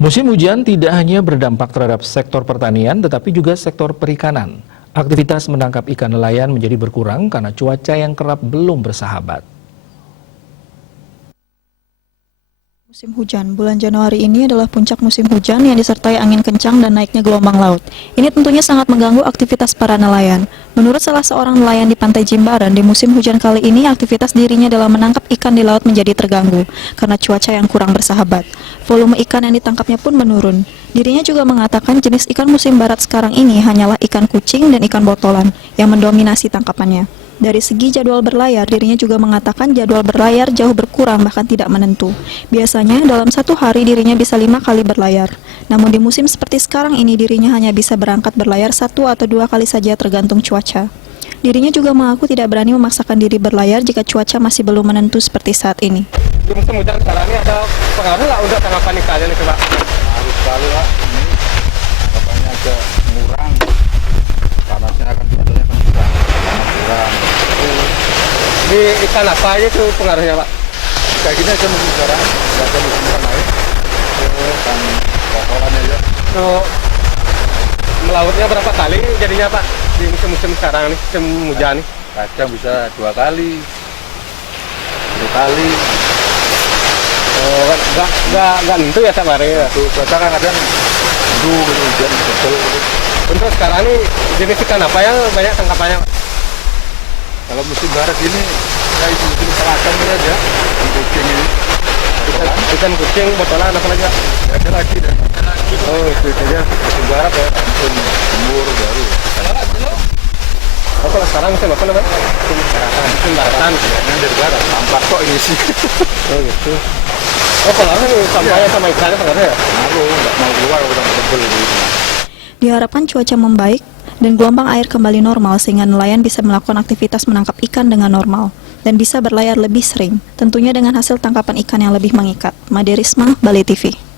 Musim hujan tidak hanya berdampak terhadap sektor pertanian, tetapi juga sektor perikanan. Aktivitas menangkap ikan nelayan menjadi berkurang karena cuaca yang kerap belum bersahabat. Musim hujan, bulan Januari ini adalah puncak musim hujan yang disertai angin kencang dan naiknya gelombang laut. Ini tentunya sangat mengganggu aktivitas para nelayan. Menurut salah seorang nelayan di Pantai Jimbaran, di musim hujan kali ini aktivitas dirinya dalam menangkap ikan di laut menjadi terganggu karena cuaca yang kurang bersahabat. Volume ikan yang ditangkapnya pun menurun. Dirinya juga mengatakan jenis ikan musim barat sekarang ini hanyalah ikan kucing dan ikan botolan yang mendominasi tangkapannya. Dari segi jadwal berlayar, dirinya juga mengatakan jadwal berlayar jauh berkurang bahkan tidak menentu. Biasanya dalam satu hari dirinya bisa 5 kali berlayar. Namun di musim seperti sekarang ini dirinya hanya bisa berangkat berlayar 1 atau 2 kali saja tergantung cuaca. Dirinya juga mengaku tidak berani memaksakan diri berlayar jika cuaca masih belum menentu seperti saat ini. Di musim hujan sekarang ini ada pengaruh nggak untuk tangkapan ikannya nih Pak? Harus sekali Pak, ini tangkapannya agak ngurang. Panasnya akan sebetulnya kan juga kurang. Di ikan apa aja tuh pengaruhnya Pak? Kayak gini aja musim sekarang, nggak ada musim ikan lain. Ikan kotoran aja. Tuh melautnya berapa kali jadinya Pak di musim-musim sekarang nih, musim hujan nih? Kadang bisa 2 kali, 3 kali. Oh, nggak nentu ya sama hari ya? Tuh cuaca kan kadang mendung gitu, hujan betul. Untuk sekarang nih jenis ikan apa yang banyak tangkapannya? Kalau musim barat ini, ya itu musim telakan ini aja, ikan kucing ini. Ikan kucing, botolan apa lagi Pak? Ya, ada lagi dan Oh itu aja. musim barat ya, musim timur baru. Oh kalau sekarang musim apa namanya? Musim baratan. Yang dari barat, tampak kok ini sih. Oh gitu. Oh pengaruh nih sampahnya sama ikannya pengaruh ya? Ngaruh, nggak mau keluar udah tebel gitu. Diharapkan cuaca membaik dan gelombang air kembali normal sehingga nelayan bisa melakukan aktivitas menangkap ikan dengan normal dan bisa berlayar lebih sering, tentunya dengan hasil tangkapan ikan yang lebih mengikat. Made Risma, Bali TV.